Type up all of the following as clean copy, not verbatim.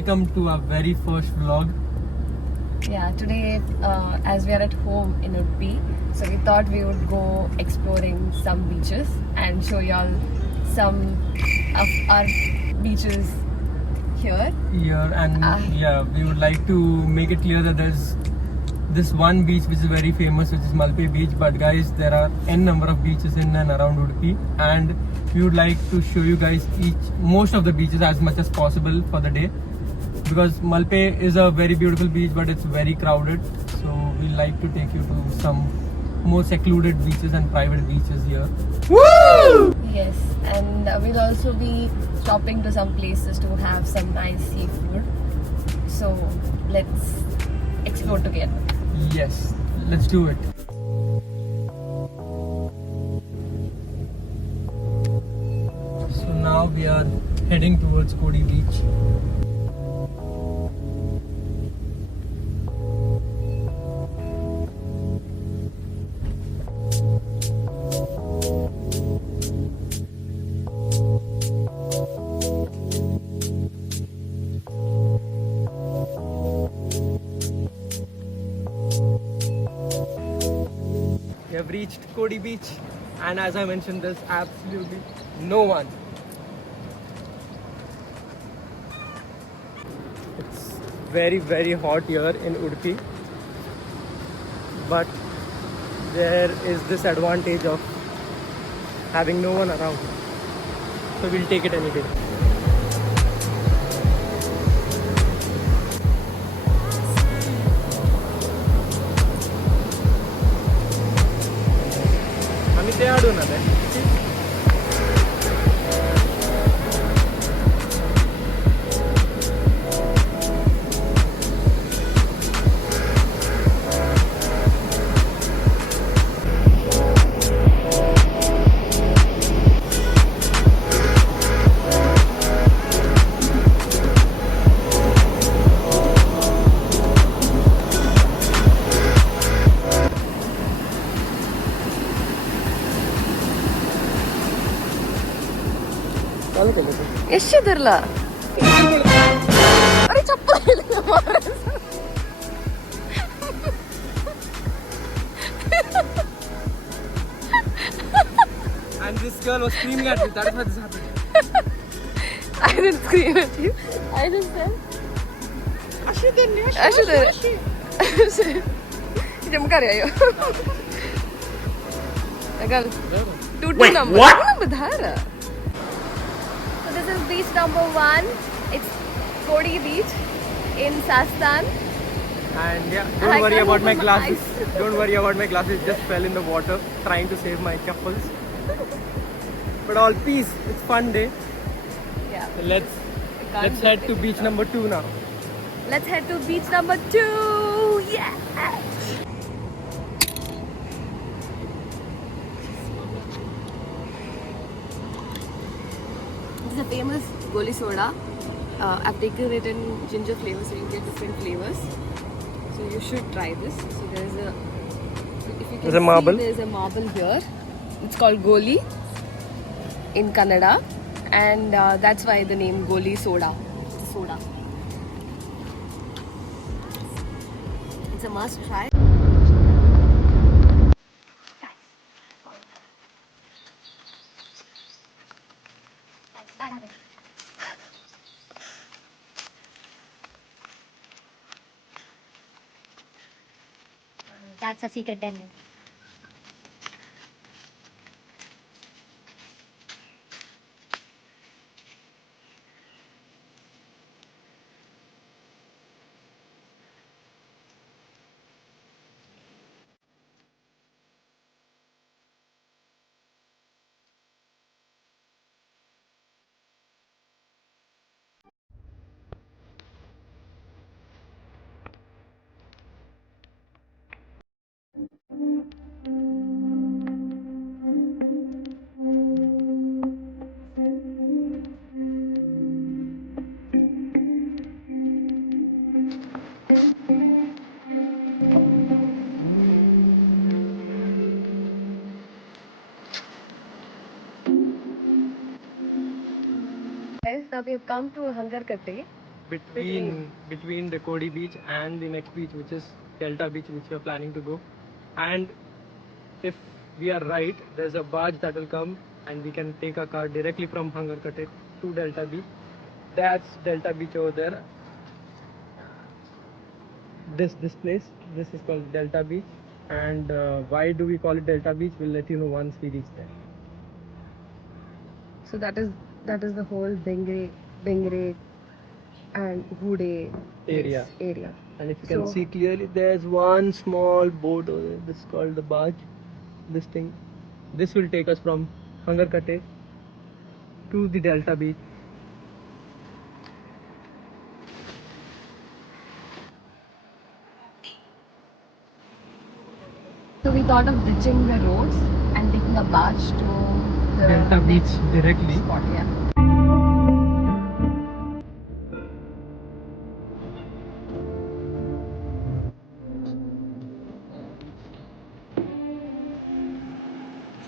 welcome to our very first vlog. Yeah, today as we are at home in Udupi, so we thought we would go exploring some beaches and show y'all some of our beaches here. Yeah, we would like to make it clear that there's this one beach which is very famous, which is Malpe Beach, but guys, there are n number of beaches in and around Udupi, and we would like to show you guys most of the beaches as much as possible for the day, because Malpe is a very beautiful beach, but it's very crowded, so we like to take you to some more secluded beaches and private beaches here. Woo! Yes, and we'll also be stopping to some places to have some nice seafood. So let's explore together. Yes, let's do it. So now we are heading towards Kodi Beach. We have reached Kodi Beach, and as I mentioned, there's absolutely no one. It's very hot here in Udupi, but there is this advantage of having no one around, so we'll take it any day. आम्ही ते आडून आले. चालू केलं ते. यश धरला. अरे चप्पल. And this girl was screaming at me. That is what is happening. I didn't scream at you. I just said. Ashu. Jam kar rahe ho. Agal. Wait, number. What? Number dhara. So this is beach number 1. It's Kodi Beach in Sastan. And yeah, don't worry about my glasses. Don't worry about my glasses. Just fell in the water trying to save my chappals. But all peace. It's fun day. Yeah. So let's head to beach number 2 now. Let's head to beach number 2. Yeah. This is a famous Goli soda. I've taken it in ginger flavor, so you get different flavors. So you should try this. So there's a, if you can There's a marble. there's a marble here. It's called Goli in Kannada, and that's why the name Goli soda. It's a soda. It's a must try. That's a secret menu. Guys, now we have come to Hangar Katte, between the Kodi beach and the next beach, which is Delta Beach, which we are planning to go. And if we are right, there's a barge that will come and we can take a car directly from Hangarkate to Delta Beach. That's Delta Beach over there. This place, this is called Delta Beach. And why do we call it Delta Beach? We'll let you know once we reach there. So that is the whole Bengre and Gude Area. area. And if you can So- see clearly, there's one small boat over there. This is called the barge. This thing. This will take us from Hangarkate to the Delta Beach. So we thought of ditching the roads and taking a barge to the Delta Beach next directly. spot. Yeah.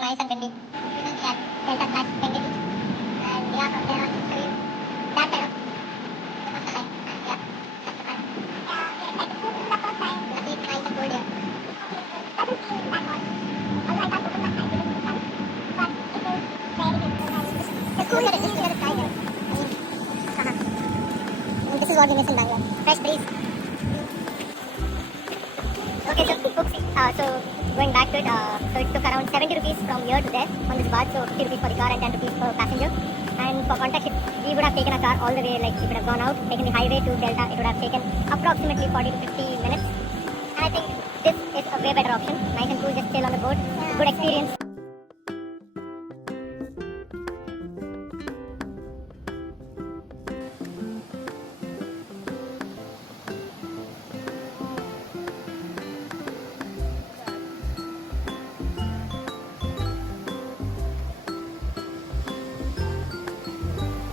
Nice and windy. Yeah, Delta Class Bengal Beach. And yeah, from there on, so that side of the coastal line. And yeah, that's the plan. Yeah, like this is the first time. Luckily, it's nice and cold here. Doesn't seem that hot. Although I can't open my eyes because of the sun. But it is very beautiful. The cool that it is here, the sky here. I mean, this is what we miss in Bangalore. Fresh breeze. Okay, so folks, so going back to it, so it took around 70 rupees from here to there on this barge, so 50 rupees for the car and 10 rupees per passenger. And for context, if we would have taken a car all the way, like if it would have gone out, taken the highway to Delta, it would have taken approximately 40 to 50 minutes. And I think this is a way better option. Nice and cool, just chill on the boat. Good experience.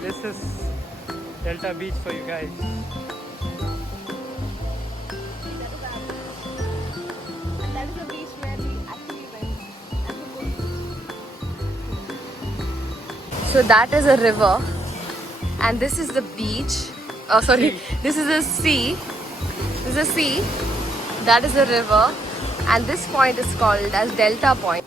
This is Delta Beach for you guys. And that is the beach where we actually went. So that is a river, and this is the beach. Oh, sorry, this is a sea. This is a sea. That is a river, and this point is called as Delta Point.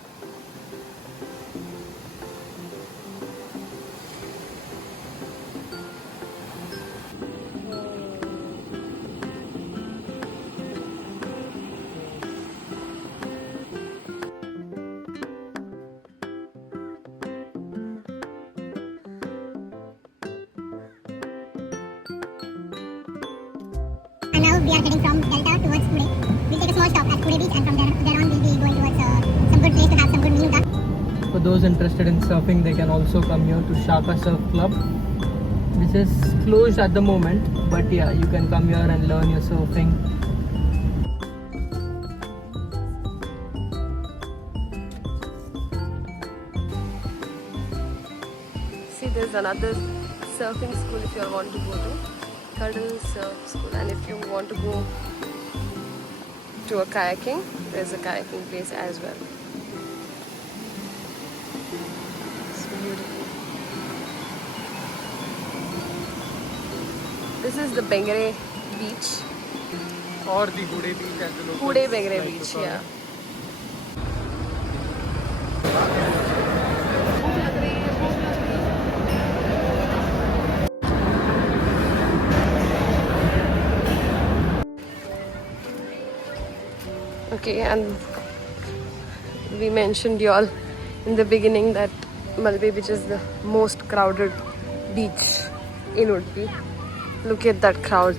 And now we are heading from Delta towards Pune. We'll take a small stop at Pune Beach, and from there on we'll be going towards some good place to have some good meal done. For those interested in surfing, they can also come here to Shaka Surf Club, which is closed at the moment. But yeah, you can come here and learn your surfing. See, there's another surfing school if you all want to go to. Cuddle Surf School. And if you want to go to a kayaking, there's a kayaking place as well. It's beautiful. This is the Bengre beach. Or the Gude Beach as the locals Gude Bengre like to beach, call yeah. it. Okay, and we mentioned y'all in the beginning that Malpe Beach is the most crowded beach in Udupi. Look at that crowd,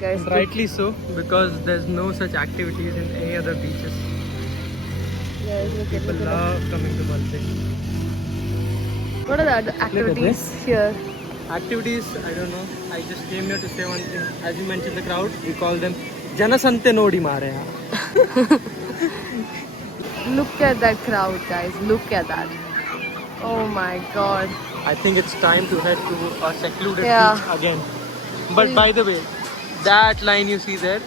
guys. And rightly so, because there's no such activities in any other beaches. Guys, look at People love coming to Malpe. What are the other activities here? Activities, I don't know. I just came here to say one thing. As you mentioned the crowd, we call them Janasante Nodi Mare. Look at that crowd, guys. Look at that. Oh my god. I think it's time to head to a secluded Yeah. beach again. But by the way, that line you see there,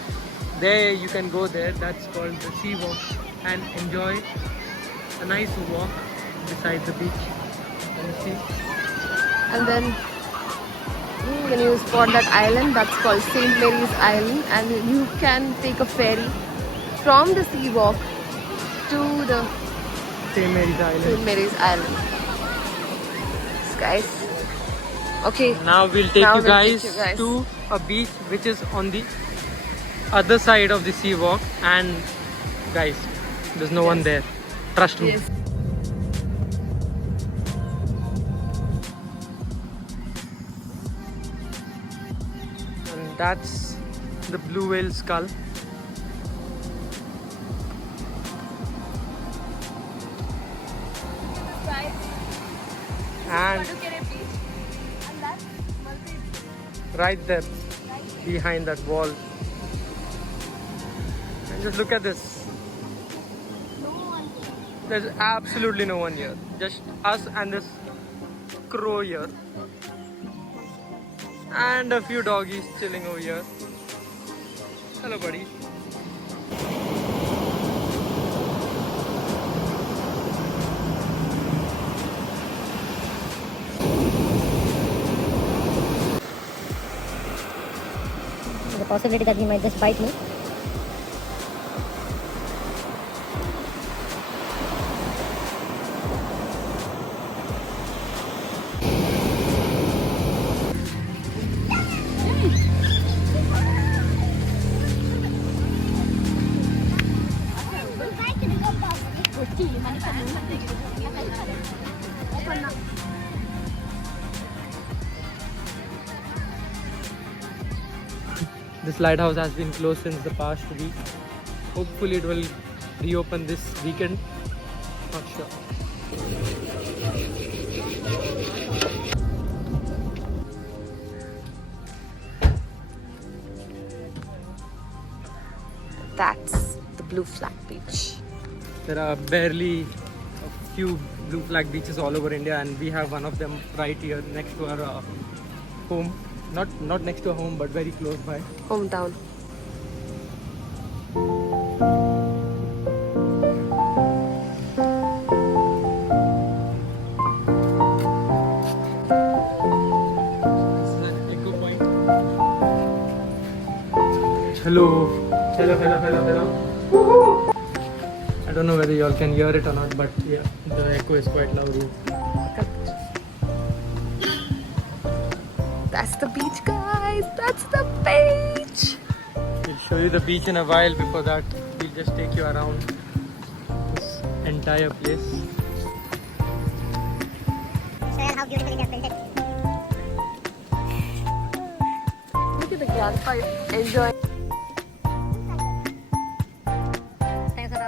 you can go there. That's called the Sea Walk and enjoy a nice walk beside the beach. Can you see? And then Can you spot that island? That's called St. Mary's Island, and you can take a ferry from the sea walk to the St. Mary's Island. St. Mary's Island. Guys, okay. Now we'll take Now you we'll guys take you guys. to a beach which is on the other side of the sea walk, and guys, there's no one there. Trust me. Yes. And that's the blue whale skull. Right. And right there, behind that wall. And just look at this. There's absolutely no one here. Just us and this crow here. And a few doggies chilling over here. Hello, buddy. The possibility that he might just bite me. This lighthouse has been closed since the past week. Hopefully it will reopen this weekend. Not sure. That's the Blue Flag Beach. There are barely a few blue flag beaches all over India, and we have one of them right here next to our home. Not next to our home, but very close by. Hometown. This is an echo point. Hello. Hello. I don't know whether y'all can hear it or not, but yeah, the echo is quite loud here. That's the beach, guys. That's the beach. We'll show you the beach in a while. Before that, we'll just take you around this entire place. Show you how beautifully they have built it. Look at the grandpa enjoy. Thanks for the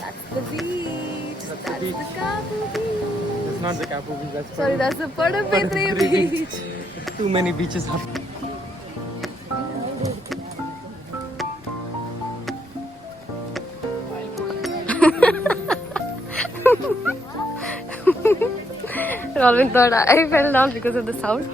That's the beach. That's the That's beach. the Kapu Beach. It's not the Kapu beach, that's Sorry, that's the Padapitri Padapitri Beach. There's too many beaches up. Robin thought I fell down because of the sound.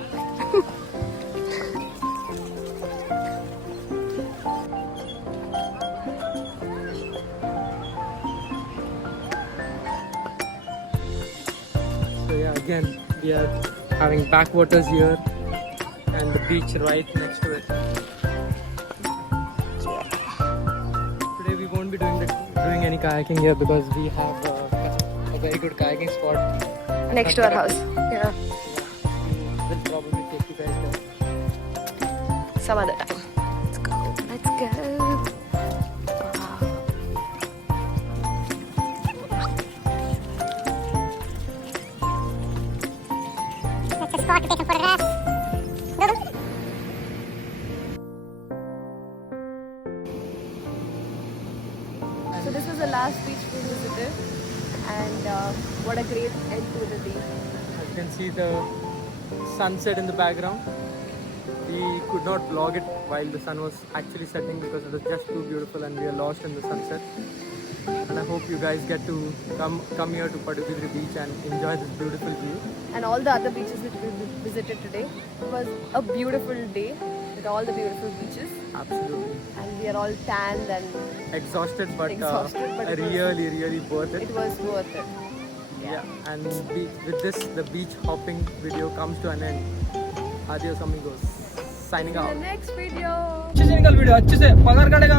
So yeah, again, we are having backwaters here and the beach right next to it. Today we won't be doing any kayaking here because we have a very good kayaking spot Next to our house. Yeah. We'll probably take you guys there. Some other time. Let's go. Let's go. Let's just go out to take some photographs. Go. So this was the last beach we visited, and what a great end to the day. As you can see the sunset in the background. We could not vlog it while the sun was actually setting because it was just too beautiful and we are lost in the sunset. And I hope you guys get to come here to Padupidri beach and enjoy this beautiful view. And all the other beaches which we visited today, it was a beautiful day. with all the beautiful beaches, Absolutely. and we are all tanned and Exhausted, but, Exhausted, but it was- really worth it. it was worth it. Yeah. And with this, the beach hopping video comes to an end. Adios amigos. Signing See you out. in the next video. अच्छे से निकल video, अच्छे से पकड़ करेगा।